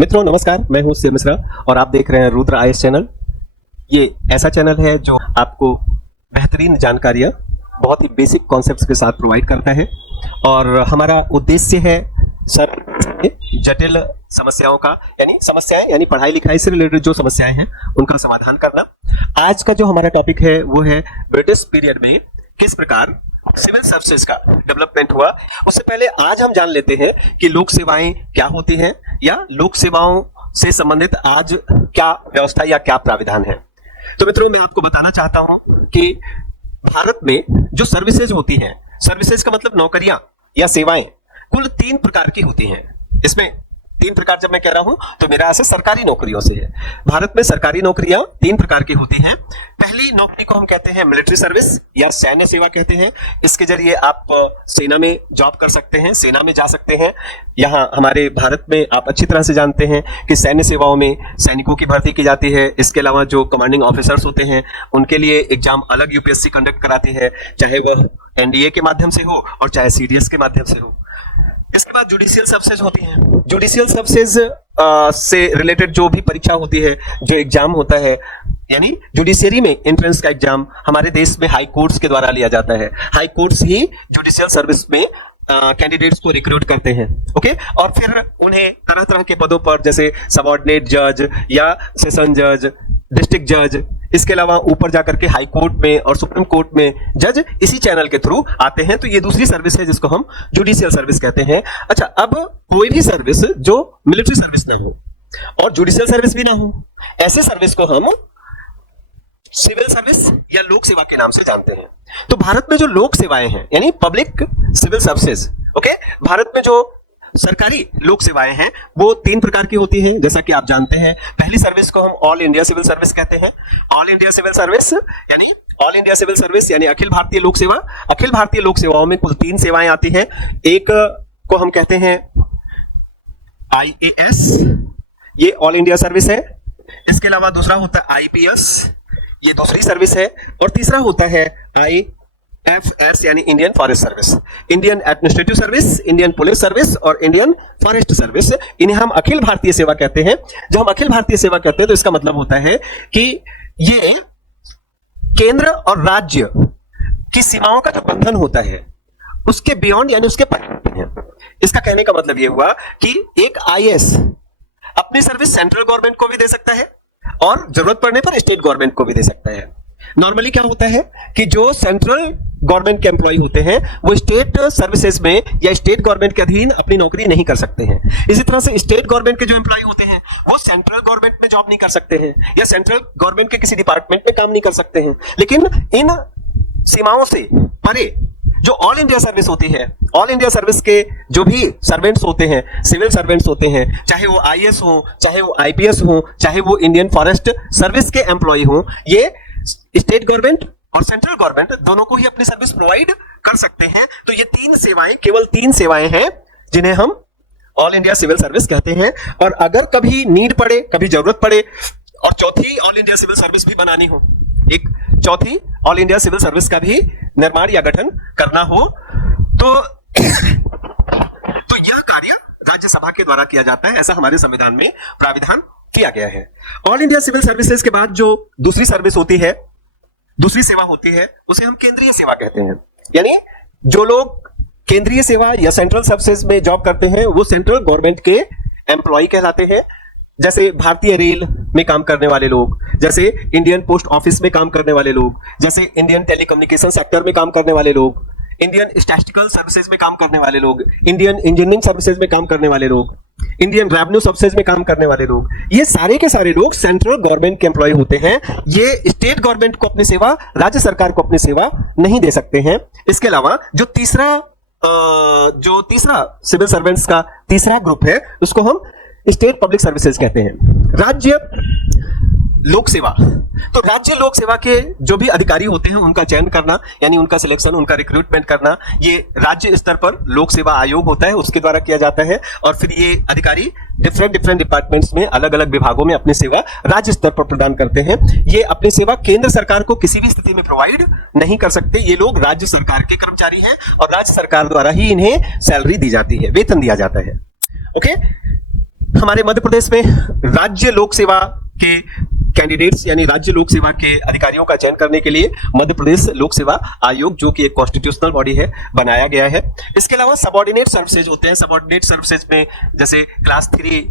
मित्रों नमस्कार, मैं हूं शिव मिश्रा और आप देख रहे हैं रुद्र आईएएस चैनल। ये ऐसा चैनल है जो आपको बेहतरीन जानकारियां बहुत ही बेसिक कॉन्सेप्ट्स के साथ प्रोवाइड करता है और हमारा उद्देश्य है सर जटिल समस्याओं का यानी पढ़ाई लिखाई से रिलेटेड जो समस्याएं हैं उनका समाधान करना। आज का जो हमारा टॉपिक है वो है ब्रिटिश पीरियड में किस प्रकार सिविल सर्विसेज का डेवलपमेंट हुआ। उससे पहले आज हम जान लेते हैं कि लोक सेवाएं क्या होती हैं या लोक सेवाओं से संबंधित आज क्या व्यवस्था या क्या प्राविधान है। तो मित्रों मैं आपको बताना चाहता हूं कि भारत में जो सर्विसेज होती हैं, सर्विसेज का मतलब नौकरियां या सेवाएं, कुल 3 प्रकार की होती हैं। इसमें 3 प्रकार जब मैं कह रहा हूं तो मेरा ऐसे सरकारी नौकरियों से है। भारत में सरकारी नौकरियां 3 प्रकार की होती हैं। पहली नौकरी को हम कहते हैं मिलिट्री सर्विस या सैन्य सेवा कहते हैं। इसके जरिए आप सेना में जॉब कर सकते हैं, सेना में जा सकते हैं। यहाँ हमारे भारत में आप अच्छी तरह से जानते हैं कि सैन्य सेवाओं में सैनिकों की भर्ती की जाती है। इसके अलावा जो कमांडिंग ऑफिसर्स होते हैं उनके लिए एग्जाम अलग यूपीएससी कंडक्ट कराती है, चाहे वह एनडीए के माध्यम से हो और चाहे सीडीएस के माध्यम से हो। इसके बाद जुडिशियल सर्विसेज होती हैं। जुडिशियल सर्विसेज से रिलेटेड जो भी परीक्षा होती है, जो एग्जाम होता है, यानी जुडिशियरी में एंट्रेंस का एग्जाम हमारे देश में हाई कोर्ट्स के द्वारा लिया जाता है। हाई कोर्ट्स ही जुडिशियल सर्विस में कैंडिडेट्स को रिक्रूट करते हैं। ओके, और फिर उन्हें तरह तरह के पदों पर जैसे सबऑर्डिनेट जज या सेशन जज, डिस्ट्रिक्ट जज, इसके अलावा ऊपर जाकर के हाई कोर्ट में और सुप्रीम कोर्ट में जज इसी चैनल के थ्रू आते हैं। तो ये दूसरी सर्विस है जिसको हम जुडिशियल सर्विस कहते हैं। अच्छा, अब कोई भी सर्विस जो मिलिट्री सर्विस ना हो और जुडिशियल सर्विस भी ना हो, ऐसे सर्विस को हम सिविल सर्विस या लोक सेवा के नाम से जानते हैं। तो भारत में जो लोक सेवाएं हैं यानी public civil services, okay, Bharat में जो सरकारी लोक सेवाएं हैं वो 3 प्रकार की होती हैं, जैसा कि आप जानते हैं। पहली सर्विस को हम ऑल इंडिया सिविल सर्विस कहते हैं। ऑल इंडिया सिविल सर्विस यानी अखिल भारतीय लोक सेवा। अखिल भारतीय लोक सेवाओं में कुल 3 सेवाएं आती हैं। एक को हम कहते हैं आईएएस, ये ऑल इंडिया सर्विस है। इसके अलावा दूसरा होता है आईपीएस, ये दूसरी सर्विस है। और तीसरा होता है IFS यानी Indian forest service, Indian administrative service, Indian police service और इंडियन फॉरेस्ट सर्विस। इन्हें हम अखिल भारतीय सेवा कहते हैं। जब हम अखिल भारतीय सेवा कहते हैं तो इसका मतलब होता है कि ये केंद्र और राज्य की सीमाओं का जो बंधन होता है उसके बियॉन्ड यानी उसके परे है। इसका कहने का मतलब ये हुआ कि एक आईएएस अपनी सर्विस सेंट्रल गवर्नमेंट को भी दे सकता है और जरूरत पड़ने पर स्टेट गवर्नमेंट को भी दे सकता है। नॉर्मली क्या होता है कि जो सेंट्रल गवर्नमेंट के एम्प्लॉय होते हैं वो स्टेट सर्विसेज में या स्टेट गवर्नमेंट के अधीन अपनी नौकरी नहीं कर सकते हैं। इसी तरह से स्टेट गवर्नमेंट के जो एम्प्लॉय होते हैं वो सेंट्रल गवर्नमेंट में जॉब नहीं कर सकते हैं या सेंट्रल गवर्नमेंट के किसी डिपार्टमेंट में काम नहीं कर सकते हैं। लेकिन इन सीमाओं से परे जो ऑल इंडिया सर्विस होती है, ऑल इंडिया सर्विस के जो भी सर्वेंट्स होते हैं, सिविल सर्वेंट्स होते हैं, चाहे वो आईएएस हो, चाहे वो आईपीएस हो, चाहे वो इंडियन फॉरेस्ट सर्विस के एम्प्लॉय हो, ये स्टेट गवर्नमेंट और सेंट्रल गवर्नमेंट दोनों को ही अपनी सर्विस प्रोवाइड कर सकते हैं। तो ये 3 सेवाएं, केवल 3 सेवाएं हैं जिन्हें हम ऑल इंडिया सिविल सर्विस कहते हैं। और अगर कभी नीड पड़े, कभी जरूरत पड़े और चौथी ऑल इंडिया सिविल सर्विस भी बनानी हो, एक चौथी ऑल इंडिया सिविल सर्विस का भी निर्माण या गठन करना हो तो यह कार्य राज्यसभा के द्वारा किया जाता है। ऐसा हमारे संविधान में प्राविधान किया गया है। ऑल इंडिया सिविल सर्विसेज के बाद जो दूसरी सर्विस होती है, दूसरी सेवा होती है, उसे हम केंद्रीय सेवा कहते हैं। यानी जो लोग केंद्रीय सेवा या सेंट्रल सर्विसेज में जॉब करते हैं वो सेंट्रल गवर्नमेंट के एम्प्लॉय कहलाते हैं। जैसे भारतीय रेल में काम करने वाले लोग, जैसे इंडियन पोस्ट ऑफिस में काम करने वाले लोग, जैसे इंडियन टेलीकम्युनिकेशन सेक्टर में काम करने वाले लोग, इंडियन स्टैटिस्टिकल सर्विसेज में काम करने वाले लोग, इंडियन इंजीनियरिंग सर्विसेज में काम करने वाले लोग, इंडियन रेवेन्यू सर्विसेज में काम करने वाले लोग, ये सारे के सारे लोग सेंट्रल गवर्नमेंट के एम्प्लॉय होते हैं। ये स्टेट गवर्नमेंट को अपनी सेवा, राज्य सरकार को अपनी सेवा नहीं दे सकते हैं। इसके अलावा जो तीसरा सिविल सर्वेंट्स का तीसरा ग्रुप है उसको हम स्टेट पब्लिक सर्विसेज कहते हैं। राज्य लोक सेवा, तो राज्य लोक सेवा के जो भी अधिकारी होते हैं उनका चयन करना यानी उनका सिलेक्शन, उनका रिक्रूटमेंट करना, ये राज्य स्तर पर लोक सेवा आयोग होता है उसके द्वारा किया जाता है। और फिर ये अधिकारी डिफरेंट डिपार्टमेंट्स में, अलग अलग विभागों में अपनी सेवा राज्य स्तर पर प्रदान करते हैं। ये अपनी सेवा केंद्र सरकार को किसी भी स्थिति में प्रोवाइड नहीं कर सकते। ये लोग राज्य सरकार के कर्मचारी हैं और राज्य सरकार द्वारा ही इन्हें सैलरी दी जाती है, वेतन दिया जाता है। ओके, हमारे मध्य प्रदेश में राज्य लोक सेवा के कैंडिडेट्स यानी राज्य लोक सेवा के अधिकारियों का चयन करने के लिए मध्य प्रदेश लोक सेवा आयोग, जो कि एक कॉन्स्टिट्यूशनल बॉडी है, बनाया गया है। इसके अलावा सबऑर्डिनेट सर्विसेज होते हैं। सबऑर्डिनेट सर्विसेज में जैसे क्लास 3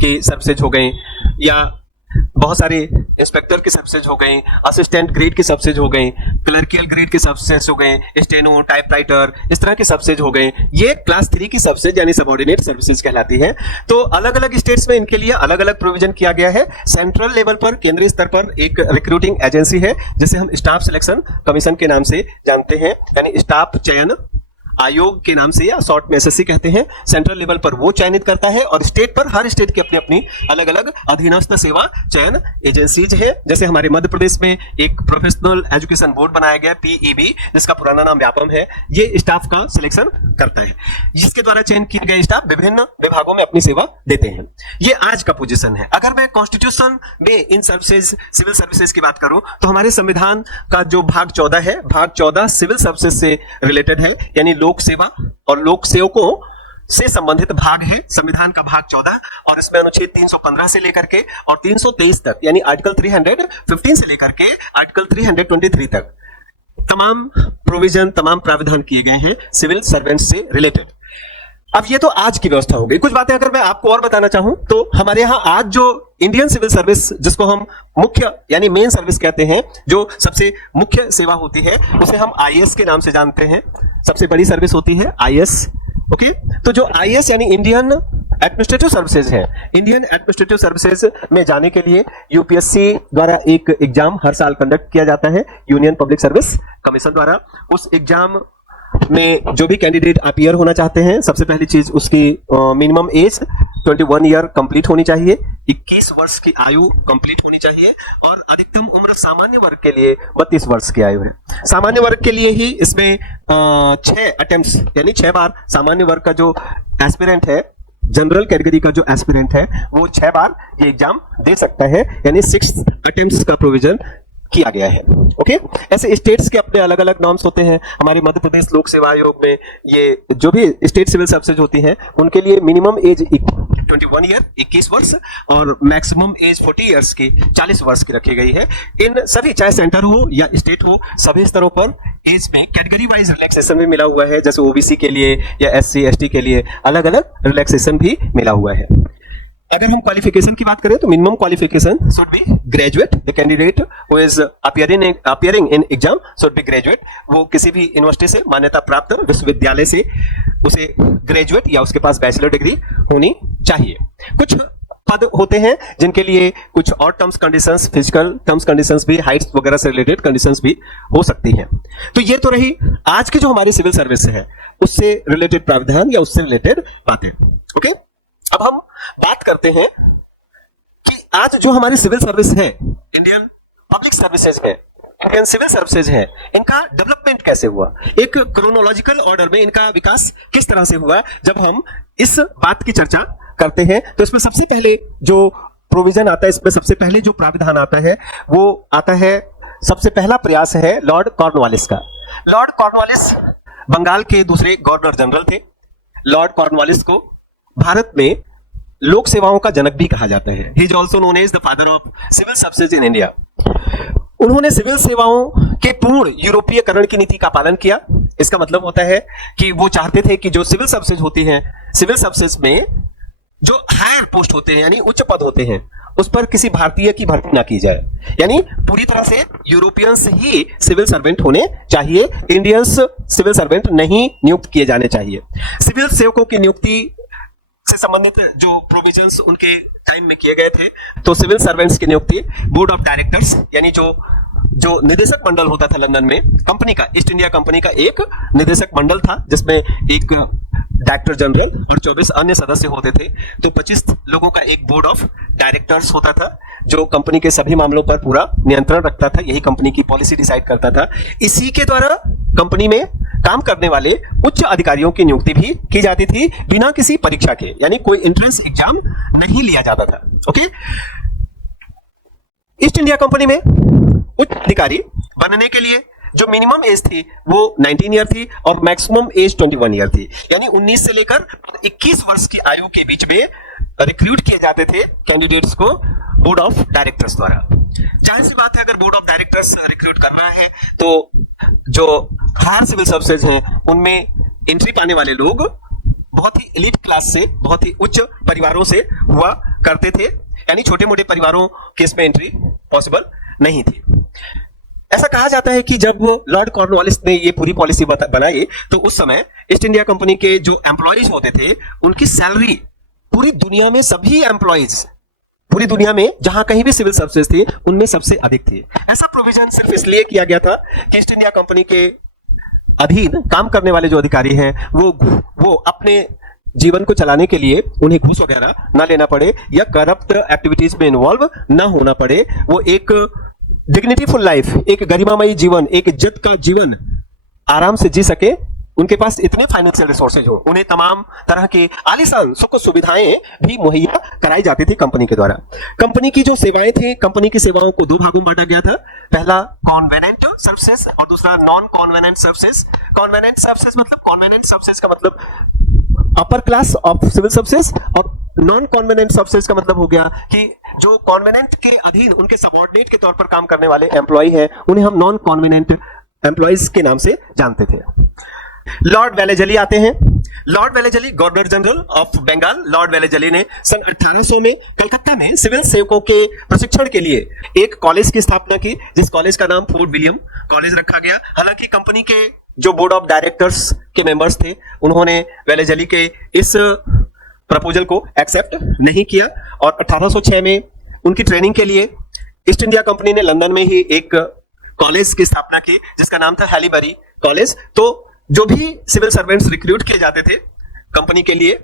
के सर्विसेज हो गए, या बहुत सारे इंस्पेक्टर के सर्विसेज हो गए, असिस्टेंट ग्रेड के सर्विसेज हो गए, क्लर्कियल ग्रेड के सर्विसेज हो गए, स्टेनो, टाइपराइटर, इस तरह के सर्विसेज हो गए। ये क्लास 3 की सर्विसेज यानी सबऑर्डिनेट सर्विसेज कहलाती है। तो अलग अलग स्टेट्स में इनके लिए अलग अलग प्रोविजन किया गया है। सेंट्रल लेवल पर, केंद्रीय स्तर पर एक रिक्रूटिंग एजेंसी है जिसे हम स्टाफ सिलेक्शन कमीशन के नाम से जानते हैं, यानी स्टाफ चयन आयोग के नाम से, या शॉर्ट में एसएससी कहते हैं। सेंट्रल लेवल पर वो चयनित करता है, और स्टेट पर हर स्टेट की अपनी अपनी अलग अलग अधीनस्थ सेवा चयन एजेंसीज है। जैसे हमारे मध्य प्रदेश में एक प्रोफेशनल एजुकेशन बोर्ड बनाया गया, पीईबी, जिसका पुराना नाम व्यापम है। ये स्टाफ का सिलेक्शन करता है, जिसके द्वारा चयन किए गए स्टाफ विभिन्न विभागों में अपनी सेवा देते हैं। ये आज का पोजीशन है। अगर मैं कॉन्स्टिट्यूशन में इन सर्विसेज, सिविल सर्विसेज की बात करूं तो हमारे संविधान का जो भाग 14 है, भाग 14 सिविल सर्विसेज से रिलेटेड है, यानी लोक सेवा और लोक सेवकों से संबंधित भाग है संविधान का भाग 14। और इसमें अनुच्छेद 315 से लेकर के और 323 तक, यानी आर्टिकल 315 से लेकर के आर्टिकल 323 तक तमाम प्रोविजन, तमाम प्रावधान किए गए हैं सिविल सर्वेंट से रिलेटेड। अब ये तो आज की व्यवस्था हो गई। कुछ बातें अगर मैं आपको और बताना चाहूं तो हमारे यहां आज जो इंडियन सिविल सर्विस, जिसको हम मुख्य यानी मेन सर्विस कहते हैं, जो सबसे मुख्य सेवा होती है, उसे हम आईएएस के नाम से जानते हैं। सबसे बड़ी सर्विस होती है आईएएस। ओके, तो जो आईएएस यानी इंडियन एडमिनिस्ट्रेटिव सर्विसेज है, इंडियन एडमिनिस्ट्रेटिव सर्विसेज में जाने के लिए यूपीएससी द्वारा एक एग्जाम हर साल कंडक्ट किया जाता है, यूनियन पब्लिक सर्विस कमीशन द्वारा। उस एग्जाम में जो भी कैंडिडेट अपीयर होना चाहते हैं, सबसे पहली चीज उसकी मिनिमम एज 21 ईयर कंप्लीट होनी चाहिए, 21 वर्ष की आयु कंप्लीट होनी चाहिए, और अधिकतम उम्र सामान्य वर्ग के लिए 32 वर्ष की आयु है। सामान्य वर्ग के लिए ही इसमें 6 अटेम्प्ट्स यानी 6 बार सामान्य वर्ग का जो एस्पिरेंट है, जनरल कैटेगरी का जो एस्पिरेंट है, वो 6 बार ये एग्जाम दे सकता है, यानी 6 अटेम्प्ट्स का प्रोविजन किया गया है। ओके, ऐसे स्टेट्स के अपने अलग अलग नॉर्म्स होते हैं। हमारे मध्य प्रदेश लोक सेवा आयोग में ये जो भी स्टेट सिविल सर्विसेज होती हैं, उनके लिए मिनिमम एज 21 ईयर 21 वर्ष और मैक्सिमम एज 40 ईयर्स की 40 वर्ष की रखी गई है। इन सभी, चाहे सेंटर हो या स्टेट हो, सभी स्तरों पर एज में कैटेगरी वाइज रिलैक्सेशन भी मिला हुआ है। जैसे ओबीसी के लिए या एससी एसटी के लिए अलग अलग रिलैक्सेशन भी मिला हुआ है। अगर हम क्वालिफिकेशन की बात करें तो minimum qualification should be graduate. The candidate who is appearing in exam should be graduate. वो किसी भी यूनिवर्सिटी से मान्यता प्राप्त विश्वविद्यालय से उसे ग्रेजुएट या उसके पास बैचलर डिग्री होनी चाहिए। कुछ पद होते हैं जिनके लिए कुछ और terms conditions, physical terms conditions भी, हाइट्स वगैरह से रिलेटेड कंडीशंस भी हो सकती हैं। तो ये तो रही आज की जो हमारी सिविल सर्विस है उससे रिलेटेड प्रावधान या उससे रिलेटेड बातें। ओके, अब हम बात करते हैं कि आज जो हमारी सिविल सर्विस है, इंडियन पब्लिक सर्विसेज है, इंडियन सिविल सर्विसेज है, इनका डेवलपमेंट कैसे हुआ, एक क्रोनोलॉजिकल ऑर्डर में इनका विकास किस तरह से हुआ। जब हम इस बात की चर्चा करते हैं तो इसमें सबसे पहले जो प्रोविजन आता है, इसमें सबसे पहले जो प्रावधान आता है वो आता है, सबसे पहला प्रयास है लॉर्ड कॉर्नवालिस का। लॉर्ड कॉर्नवालिस बंगाल के दूसरे गवर्नर जनरल थे। लॉर्ड कॉर्नवालिस को भारत में लोक सेवाओं का जनक भी कहा जाता है। He is also known as the father of civil services in India. उन्होंने सिविल सेवाओं के पूर्ण यूरोपीयकरण की नीति का पालन किया। इसका मतलब होता है कि वो चाहते थे कि जो सिविल सर्विसेज होती हैं, सिविल सर्विसेज में जो हायर पोस्ट होते हैं यानी उच्च पद होते हैं, उस पर किसी भारतीय की भर्ती ना की जाए, यानी पूरी तरह से यूरोपियंस ही सिविल सर्वेंट होने चाहिए, इंडियंस सिविल सर्वेंट नहीं नियुक्त किए जाने चाहिए। सिविल सेवकों की नियुक्ति से संबंधित जो प्रोविजंस उनके टाइम में किए गए थे, तो सिविल सर्वेंट्स की नियुक्ति बोर्ड ऑफ डायरेक्टर्स यानी जो निदेशक मंडल होता था लंदन में, कंपनी का, ईस्ट इंडिया कंपनी का एक निदेशक मंडल था जिसमें एक डायरेक्टर जनरल और 24 अन्य सदस्य होते थे। तो 25 लोगों का एक बोर्ड ऑफ डायरेक्टर्स होता था जो कंपनी के सभी मामलों पर पूरा नियंत्रण रखता था, यही कंपनी की पॉलिसी डिसाइड करता था। इसी के द्वारा कंपनी में काम करने वाले उच्च अधिकारियों की नियुक्ति भी की जाती थी बिना किसी परीक्षा के, यानी कोई एंट्रेंस एग्जाम नहीं लिया जाता था। ओके, ईस्ट इंडिया कंपनी में उच्च अधिकारी बनने के लिए जो मिनिमम एज थी वो 19 ईयर थी और मैक्सिमम एज 21 ईयर थी, यानी 19 से लेकर 21 वर्ष की आयु के बीच में रिक्रूट किए जाते थे कैंडिडेट्स को बोर्ड ऑफ डायरेक्टर्स द्वारा। जाहिर सी बात है, अगर बोर्ड ऑफ डायरेक्टर्स रिक्रूट करना है तो जो हायर सिविल सर्विसेज हैं उनमें एंट्री पाने वाले लोग बहुत ही एलिट क्लास से, बहुत ही उच्च परिवारों से हुआ करते थे, यानी छोटे मोटे परिवारों के इसमें एंट्री पॉसिबल नहीं थी। ऐसा कहा जाता है कि जब लॉर्ड कॉर्नवालिस ने ये पूरी पॉलिसी बनाई तो उस समय ईस्ट इंडिया कंपनी के जो एम्प्लॉइज होते थे उनकी सैलरी पूरी दुनिया में, सभी एम्प्लॉइज पूरी दुनिया में जहां कहीं भी सिविल सर्विसेज थी उनमें सबसे अधिक थी। ऐसा प्रोविजन सिर्फ इसलिए किया गया था कि ईस्ट इंडिया कंपनी के अधीन काम करने वाले जो अधिकारी हैं वो अपने जीवन को चलाने के लिए उन्हें घूस वगैरह ना लेना पड़े या करप्ट एक्टिविटीज में इन्वॉल्व ना होना पड़े। वो एक डिग्निटीफुल लाइफ, एक गरिमामयी जीवन, एक इज्जत का जीवन आराम से जी सके। उनके पास इतने फाइनेंशियल रिसोर्सेज हो, उन्हें तमाम तरह के आलीशान सुख सुविधाएं भी मुहैया कराई जाती थी कंपनी के द्वारा। कंपनी की जो सेवाएं थी, कंपनी की सेवाओं को दो भागों में बांटा गया था। पहला कॉन्वेनेंट सर्विसेज और दूसरा non covenant services. Covenant services का मतलब upper class of civil services और नॉन कॉन्वेनेंट सर्विसेज का मतलब हो गया कि जो कॉन्वेनेंट के अधीन उनके सबऑर्डिनेट के तौर पर काम करने वाले एम्प्लॉय हैं उन्हें हम नॉन कॉन्वेनेंट एम्प्लॉयज के नाम से जानते थे। लॉर्ड वेलेजली आते हैं। Lord Wellesley governor general of Bengal. Lord Wellesley ने सन 1800 में कलकत्ता में सिविल सेवकों के प्रशिक्षण के लिए एक कॉलेज की स्थापना की, जिस कॉलेज का नाम फोर्ट विलियम कॉलेज रखा गया। हालांकि कंपनी के जो बोर्ड ऑफ डायरेक्टर्स के मेंबर्स थे उन्होंने वेलेजली के इस प्रपोजल को एक्सेप्ट नहीं किया और 1806 में उनकी ट्रेनिंग के लिए ईस्ट इंडिया कंपनी ने लंदन में ही एक कॉलेज की स्थापना की जिसका नाम था हैलीबरी कॉलेज। तो जो भी सिविल सर्वेंट्स रिक्रूट किए जाते थे कंपनी के लिए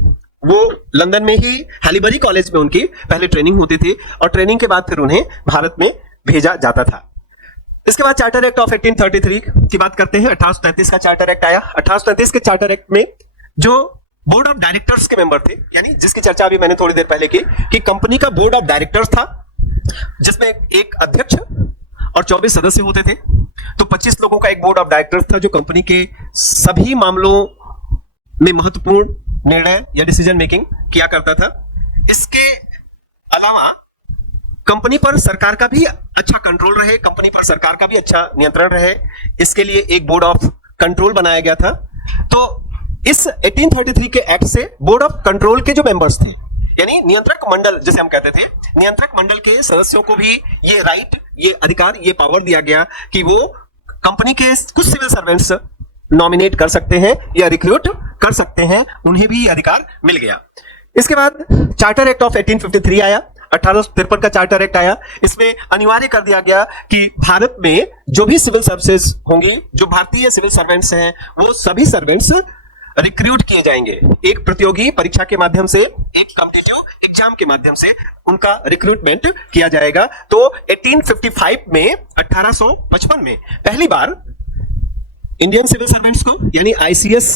वो लंदन में ही हैलीबरी कॉलेज में उनकी पहले ट्रेनिंग होती थी और ट्रेनिंग के बाद फिर उन्हें भारत में भेजा जाता था। इसके बाद चार्टर एक्ट ऑफ 1833 की बात करते हैं। 1833 का चार्टर एक्ट आया। 1833 के चार्टर एक्ट में जो बोर्ड ऑफ डायरेक्टर्स के मेंबर थे, यानी जिसकी चर्चा अभी मैंने थोड़ी देर पहले की कि कंपनी का बोर्ड ऑफ डायरेक्टर्स था जिसमें एक अध्यक्ष और 24 सदस्य होते थे। तो 25 लोगों का एक बोर्ड ऑफ डायरेक्टर्स था जो कंपनी के सभी मामलों में महत्वपूर्ण निर्णय या डिसीजन मेकिंग किया करता था। इसके अलावा कंपनी पर सरकार का भी अच्छा कंट्रोल रहे, कंपनी पर सरकार का भी अच्छा नियंत्रण रहे, इसके लिए एक बोर्ड ऑफ कंट्रोल बनाया गया था। तो इस 1833 के एक्ट से बोर्ड ऑफ कंट्रोल के जो मेंबर्स थे, यानी नियंत्रक मंडल जिसे हम कहते थे, नियंत्रक मंडल के सदस्यों को भी ये राइट, ये अधिकार, ये पावर दिया गया कि वो कंपनी के कुछ सिविल सर्वेंट्स नॉमिनेट कर सकते हैं या रिक्रूट कर सकते हैं, उन्हें भी ये अधिकार मिल गया। इसके बाद चार्टर एक्ट ऑफ 1853 आया। 1853 का चार्टर एक्ट आया। इसमें अनिवार्य कर दिया गया कि भारत में जो भी सिविल सर्विसेज होंगी, जो भारतीय सिविल सर्वेंट्स हैं, वो सभी सर्वेंट्स रिक्रूट किए जाएंगे। एक प्रतियोगी परीक्षा के माध्यम से, एक कॉम्पिटिटिव एग्जाम के माध्यम से उनका रिक्रूटमेंट किया जाएगा। तो 1855 में, 1855 में पहली बार इंडियन सिविल सर्वेंट्स को यानी आईसीएस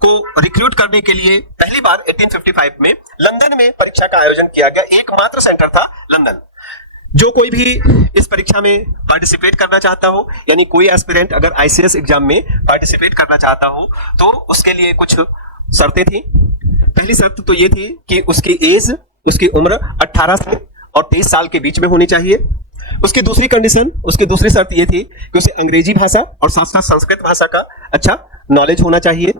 को रिक्रूट करने के लिए पहली बार 1855 में लंदन में परीक्षा का आयोजन किया गया। एकमात्र सेंटर था लंदन। जो कोई भी इस परीक्षा में पार्टिसिपेट करना चाहता हो, यानी कोई एस्पिरेंट अगर आईसीएस एग्जाम में पार्टिसिपेट करना चाहता हो तो उसके लिए कुछ शर्तें थी। पहली शर्त तो ये थी कि उसकी एज, उसकी उम्र 18 से और 23 साल के बीच में होनी चाहिए। उसकी दूसरी कंडीशन, उसकी दूसरी शर्त ये थी कि उसे अंग्रेजी भाषा और साथ साथ संस्कृत भाषा का अच्छा नॉलेज होना चाहिए।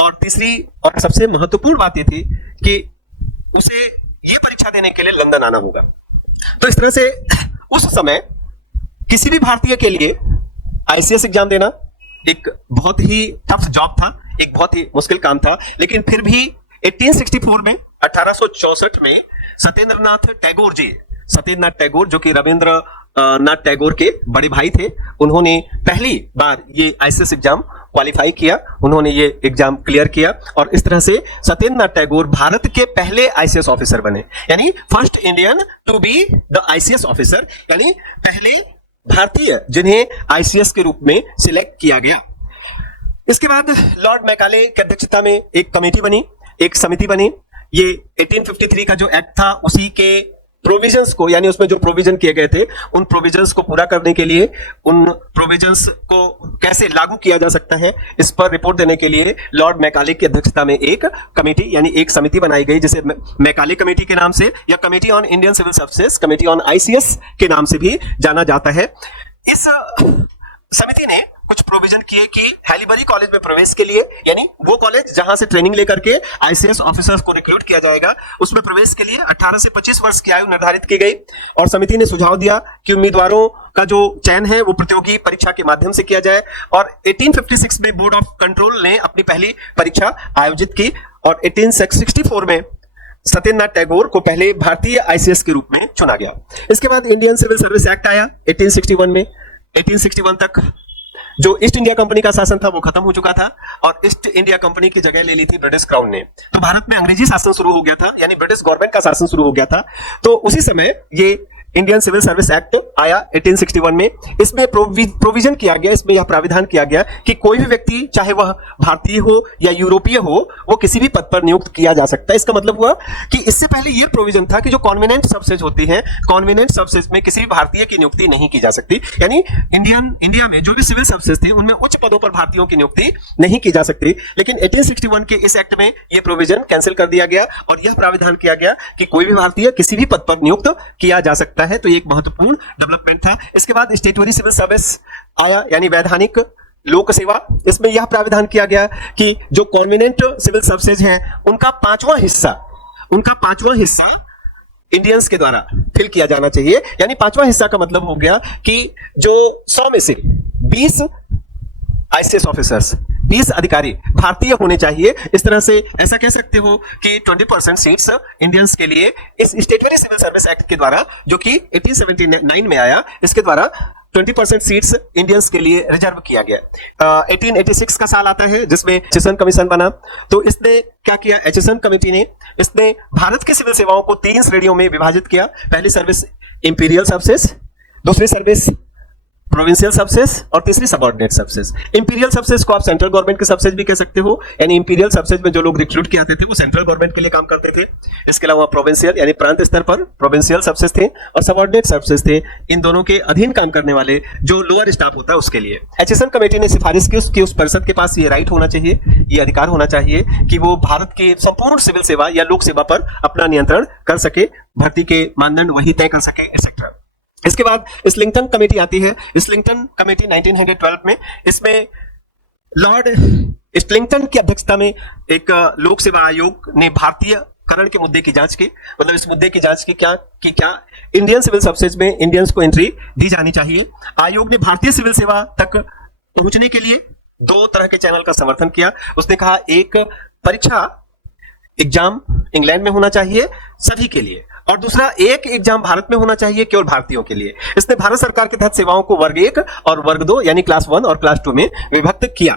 और तीसरी और सबसे महत्वपूर्ण बात ये थी कि उसे ये परीक्षा देने के लिए लंदन आना होगा। तो इस तरह से उस समय किसी भी भारतीय के लिए आईसीएस एग्जाम देना एक बहुत ही टफ जॉब था, एक बहुत ही मुश्किल काम था। लेकिन फिर भी 1864 में, 1864 में सत्येंद्रनाथ टैगोर जी, सत्येंद्रनाथ टैगोर जो कि रविंद्र नाथ टैगोर के बड़े भाई थे, उन्होंने पहली बार ये आईसीएस एग्जाम क्वालिफाई किया, उन्होंने ये एग्जाम क्लियर किया और इस तरह से सत्येंद्रनाथ टैगोर भारत के पहले आईसीएस ऑफिसर बने, यानी first Indian to be the ICS officer, यानी पहले भारतीय जिन्हें आईसीएस के रूप में सिलेक्ट किया गया। इसके बाद लॉर्ड मैकाले की अध्यक्षता में एक कमेटी बनी, एक समिति बनी। ये 1853 का जो एक्ट था उसी के प्रोविजंस को, यानी उसमें जो प्रोविजन किए गए थे उन प्रोविजंस को पूरा करने के लिए, उन प्रोविजंस को कैसे लागू किया जा सकता है, इस पर रिपोर्ट देने के लिए लॉर्ड मैकाले की अध्यक्षता में एक कमेटी यानी एक समिति बनाई गई, जिसे मैकाले कमेटी के नाम से या committee on Indian civil services, committee on ICS के नाम से भी जाना जाता है। इस समिति ने कुछ प्रोविजन किए कि हैलीबरी कॉलेज में प्रवेश के लिए, यानी वो कॉलेज जहां से ट्रेनिंग लेकर के आईसीएस ऑफिसर्स को रिक्रूट किया जाएगा, उसमें प्रवेश के लिए 18 से 25 वर्ष की आयु निर्धारित की गई। और समिति ने सुझाव दिया कि उम्मीदवारों का जो चयन है वो प्रतियोगी परीक्षा के माध्यम से किया जाए। और 1856 में बोर्ड ऑफ कंट्रोल ने अपनी पहली परीक्षा आयोजित की और 1864 में सत्येंद्रनाथ टैगोर को पहले भारतीय आईसीएस के रूप में चुना गया। इसके बाद इंडियन सिविल सर्विस एक्ट आया 1861 में। 1861 तक जो ईस्ट इंडिया कंपनी का शासन था वो खत्म हो चुका था और ईस्ट इंडिया कंपनी की जगह ले ली थी ब्रिटिश क्राउन ने। तो भारत में अंग्रेजी शासन शुरू हो गया था, यानी ब्रिटिश गवर्नमेंट का शासन शुरू हो गया था। तो उसी समय ये इंडियन सिविल सर्विस एक्ट आया 1861 में। इसमें प्रोविजन किया गया, इसमें यह प्राविधान किया गया कि कोई भी व्यक्ति, चाहे वह भारतीय हो या यूरोपीय हो, वो किसी भी पद पर नियुक्त किया जा सकता है। इसका मतलब हुआ कि इससे पहले यह प्रोविजन था कि जो कॉन्वेनेंट सबसेज होती है, कॉन्वेनेंट सबसेज में किसी भी भारतीय की नियुक्ति नहीं की जा सकती, यानी इंडिया में जो भी सिविल सबसेज थे उनमें उच्च पदों पर भारतीयों की नियुक्ति नहीं की जा सकती। लेकिन 1861 के इस एक्ट में यह प्रोविजन कैंसिल कर दिया गया और यह प्राविधान किया गया कि कोई भी भारतीय किसी भी पद पर नियुक्त किया जा सकता है। तो ये एक महत्वपूर्ण डेवलपमेंट था। इसके बाद स्टेटरी सिविल सर्विस आया, यानी वैधानिक लोक सेवा। इसमें यह प्राविधान किया गया कि जो कॉन्वेनेंट सिविल सर्विसेज हैं उनका पांचवां हिस्सा इंडियंस के द्वारा फिल किया जाना चाहिए। यानी पांचवां हिस्सा का मतलब हो गया कि जो 100 में से 20 आईसीएस ऑफिसर्स, 20 अधिकारी भारतीय होने चाहिए। इस तरह से ऐसा कह सकते हो कि 20% सीट्स इंडियंस के लिए इस स्टेटरी सिविल सर्विस एक्ट के द्वारा, जो कि 1879 में आया, इसके द्वारा 20% सीट्स इंडियंस के लिए रिजर्व किया गया। 1886 का साल आता है जिसमें एचेसन कमीशन बना। तो इसने क्या किया, एचेसन कमेटी ने, इसने भारत की सिविल सेवाओं को 3 श्रेणियों में विभाजित किया। पहली सर्विस इंपीरियल सर्विसेज, दूसरी सर्विस प्रोविंशियल सबसेस और तीसरी सबऑर्डिनेट सबसेस। इंपीरियल सबसेस को आप सेंट्रल गवर्नमेंट के सबसेस भी कह सकते हो, यानी इंपीरियल सबसेस में जो लोग रिक्रूट किए आते थे वो सेंट्रल गवर्नमेंट के लिए काम करते थे। इसके अलावा प्रोविंशियल यानी प्रांत स्तर पर प्रोविंशियल सबसेस थे और सबऑर्डिनेट सबसेस थे, इन दोनों के अधीन काम करने वाले जो लोअर स्टाफ होता है उसके लिए। एचएसएन कमेटी ने सिफारिश की कि उस परिषद के पास ये राइट होना चाहिए, ये अधिकार होना चाहिए कि वो भारत के संपूर्ण सिविल सेवा या लोक सेवा पर अपना नियंत्रण कर सके, भर्ती के मानदंड वही तय कर सके, एक्सेट्रा। इसके बाद इस्लिंगटन कमेटी आती है। इस्लिंगटन कमेटी 1912 में, इसमें लॉर्ड इस्लिंगटन की अध्यक्षता में एक लोक सेवा आयोग ने भारतीय करण के मुद्दे की जांच की, मतलब इस मुद्दे की जांच की क्या इंडियन सिविल सर्विसेज में इंडियंस को एंट्री दी जानी चाहिए। आयोग ने भारतीय सिविल सेवा तक पहुंचने के लिए 2 तरह के चैनल का समर्थन किया। उसने कहा एक परीक्षा एग्जाम इंग्लैंड में होना चाहिए सभी के लिए, और दूसरा एक एग्जाम भारत में होना चाहिए केवल भारतीयों के लिए। इसने भारत सरकार के तहत सेवाओं को वर्ग 1 और वर्ग 2 यानी क्लास 1 और क्लास 2 में विभक्त किया।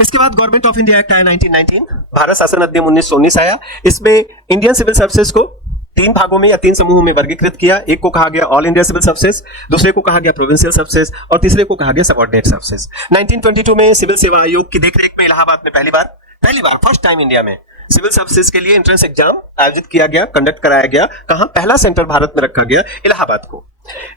इसके बाद गवर्नमेंट ऑफ इंडिया एक्ट आया 1919, भारत शासन अधिनियम 1919 आया। इसमें इंडियन सिविल सर्विसेज को 3 भागों में या 3 समूहों में वर्गीकृत किया। एक को कहा गया ऑल इंडिया सिविल सर्विसेज, दूसरे को कहा गया प्रोविंशियल सर्विसेज और तीसरे को कहा गया सबऑर्डिनेट सर्विसेज। 1922 में सिविल सेवा आयोग की देखरेख में इलाहाबाद में पहली बार फर्स्ट टाइम इंडिया में सिविल सर्विसेज के लिए एंट्रेंस एग्जाम आयोजित किया गया, कंडक्ट कराया गया। कहां, पहला सेंटर भारत में रखा गया इलाहाबाद को।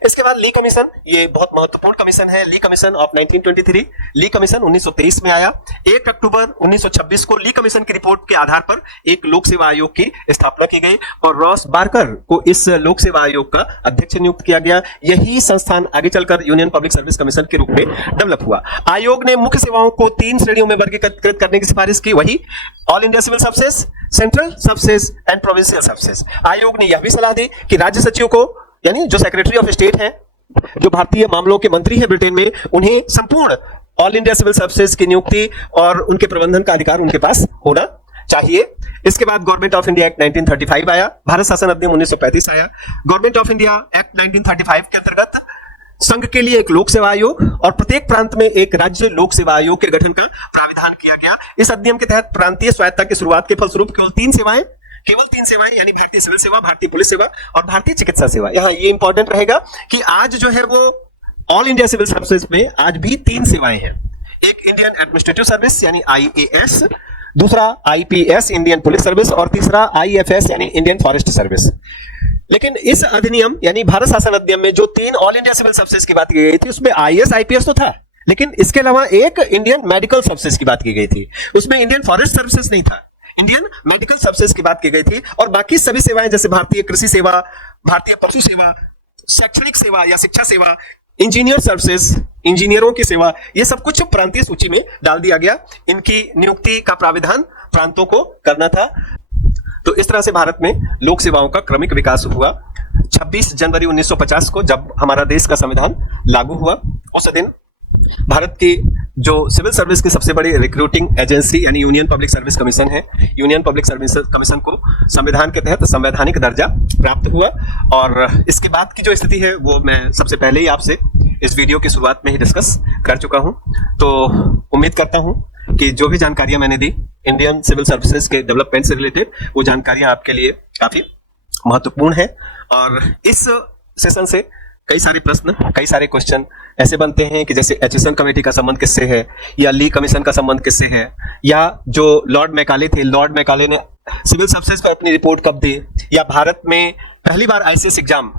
इसके बाद ली कमीशन, ये बहुत महत्वपूर्ण कमीशन है, ली कमीशन ऑफ 1923। ली कमीशन 1923 में आया। 1 अक्टूबर 1926 को ली कमीशन की रिपोर्ट के आधार पर एक लोक सेवा आयोग की स्थापना की गई और रॉस बार्कर को इस लोक सेवा आयोग का अध्यक्ष नियुक्त किया गया। यही संस्थान आगे चलकर यूनियन पब्लिक सर्विस कमीशन के रूप में डेवलप हुआ। आयोग ने मुख्य सेवाओं को 3 श्रेणियों में वर्गीकृत करने की सिफारिश की, वही all India civil services, central services and provincial services. आयोग ने यह भी सलाह दी कि राज्य सचिव को, यानी जो सेक्रेटरी ऑफ स्टेट है, जो भारतीय मामलों के मंत्री हैं ब्रिटेन में, उन्हें संपूर्ण ऑल इंडिया सिविल सर्विसेज की नियुक्ति और उनके प्रबंधन का अधिकार उनके पास होना चाहिए। इसके बाद गवर्नमेंट ऑफ इंडिया एक्ट 1935 आया, भारत शासन अधिनियम 1935 आया। गवर्नमेंट ऑफ इंडिया एक्ट 1935 के अंतर्गत संघ के लिए एक लोक सेवा आयोग और प्रत्येक प्रांत में एक राज्य लोक सेवा आयोग के गठन का प्राविधान किया गया। इस अधिनियम के तहत प्रांतीय स्वायत्तता की शुरुआत के फलस्वरूप केवल 3 सेवाएं यानी भारतीय सिविल सेवा, भारतीय पुलिस सेवा और भारतीय चिकित्सा सेवा। यहां ये इंपॉर्टेंट रहेगा कि आज जो है वो ऑल इंडिया सिविल सर्विसेज में आज भी 3 सेवाएं हैं। एक इंडियन एडमिनिस्ट्रेटिव सर्विस यानी IAS, दूसरा आईपीएस इंडियन पुलिस सर्विस और तीसरा आईएफएस यानी इंडियन फॉरेस्ट सर्विस। लेकिन इस अधिनियम यानी भारत शासन अधिनियम में जो 3 ऑल इंडिया सिविल सर्विसेज की बात की गई थी उसमें आईएएस आईपीएस तो था, लेकिन इसके अलावा एक इंडियन मेडिकल सर्विसेज की बात की गई थी, उसमें इंडियन फॉरेस्ट सर्विसेज नहीं था, इंडियन मेडिकल सर्विसेज की बात की गई थी। और बाकी सभी सेवाएं जैसे भारतीय कृषि सेवा, भारतीय पशु सेवा, शैक्षणिक सेवा या शिक्षा सेवा, इंजीनियर सर्विसेज, इंजीनियरों की सेवा, ये सब कुछ प्रांतीय सूची में डाल दिया गया। इनकी नियुक्ति का प्राविधान प्रांतों को करना था। तो इस तरह से भारत में लोक सेवाओं का क्रमिक विकास हुआ। 26 जनवरी 1950 को जब हमारा देश का संविधान लागू हुआ, उस दिन भारत की जो सिविल सर्विस की सबसे बड़ी रिक्रूटिंग एजेंसी यानी यूनियन पब्लिक सर्विस कमीशन है, यूनियन पब्लिक सर्विस कमीशन को संविधान के तहत संवैधानिक दर्जा प्राप्त हुआ। और इसके बाद की जो स्थिति है वो मैं सबसे पहले ही आपसे इस वीडियो की शुरुआत में ही डिस्कस कर चुका हूं। तो उम्मीद करता हूं कि जो भी जानकारियां मैंने दी इंडियन सिविल सर्विसेज के डेवलपमेंट से रिलेटेड, वो जानकारियां आपके लिए काफी महत्वपूर्ण है। और इस सेशन से कई सारे प्रश्न, कई सारे क्वेश्चन ऐसे बनते हैं कि जैसे एचेसन कमेटी का संबंध किससे है, या ली कमीशन का संबंध किससे है, या जो लॉर्ड मैकाले थे, लॉर्ड मैकाले ने सिविल सर्विसेज पर अपनी रिपोर्ट कब दी, या भारत में पहली बार आईसीएस एग्जाम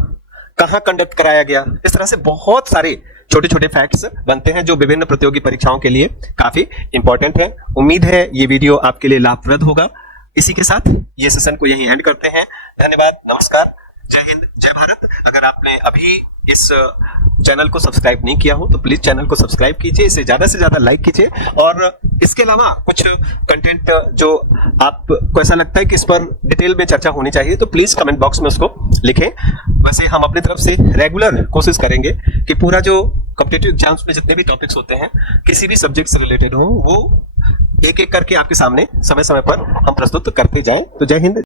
कहां कंडक्ट कराया गया। इस तरह से बहुत सारे छोटे छोटे फैक्ट्स बनते हैं जो विभिन्न प्रतियोगी परीक्षाओं के लिए काफी इंपॉर्टेंट है। उम्मीद है ये वीडियो आपके लिए लाभप्रद होगा। इसी के साथ ये सेशन को यहीं एंड करते हैं। धन्यवाद, नमस्कार, जय हिंद, जय भारत। अगर आपने अभी इस चैनल को सब्सक्राइब नहीं किया हो तो प्लीज चैनल को सब्सक्राइब कीजिए, इसे ज्यादा से ज्यादा लाइक कीजिए। और इसके अलावा कुछ कंटेंट जो आपको ऐसा लगता है कि इस पर डिटेल में चर्चा होनी चाहिए तो प्लीज कमेंट बॉक्स में उसको लिखें। वैसे हम अपनी तरफ से रेगुलर कोशिश करेंगे कि पूरा जो कॉम्पिटिटिव एग्जाम्स में जितने भी टॉपिक्स होते हैं किसी भी सब्जेक्ट से रिलेटेड हो, वो एक एक करके आपके सामने समय समय पर हम प्रस्तुत करते जाएं। तो जय हिंद।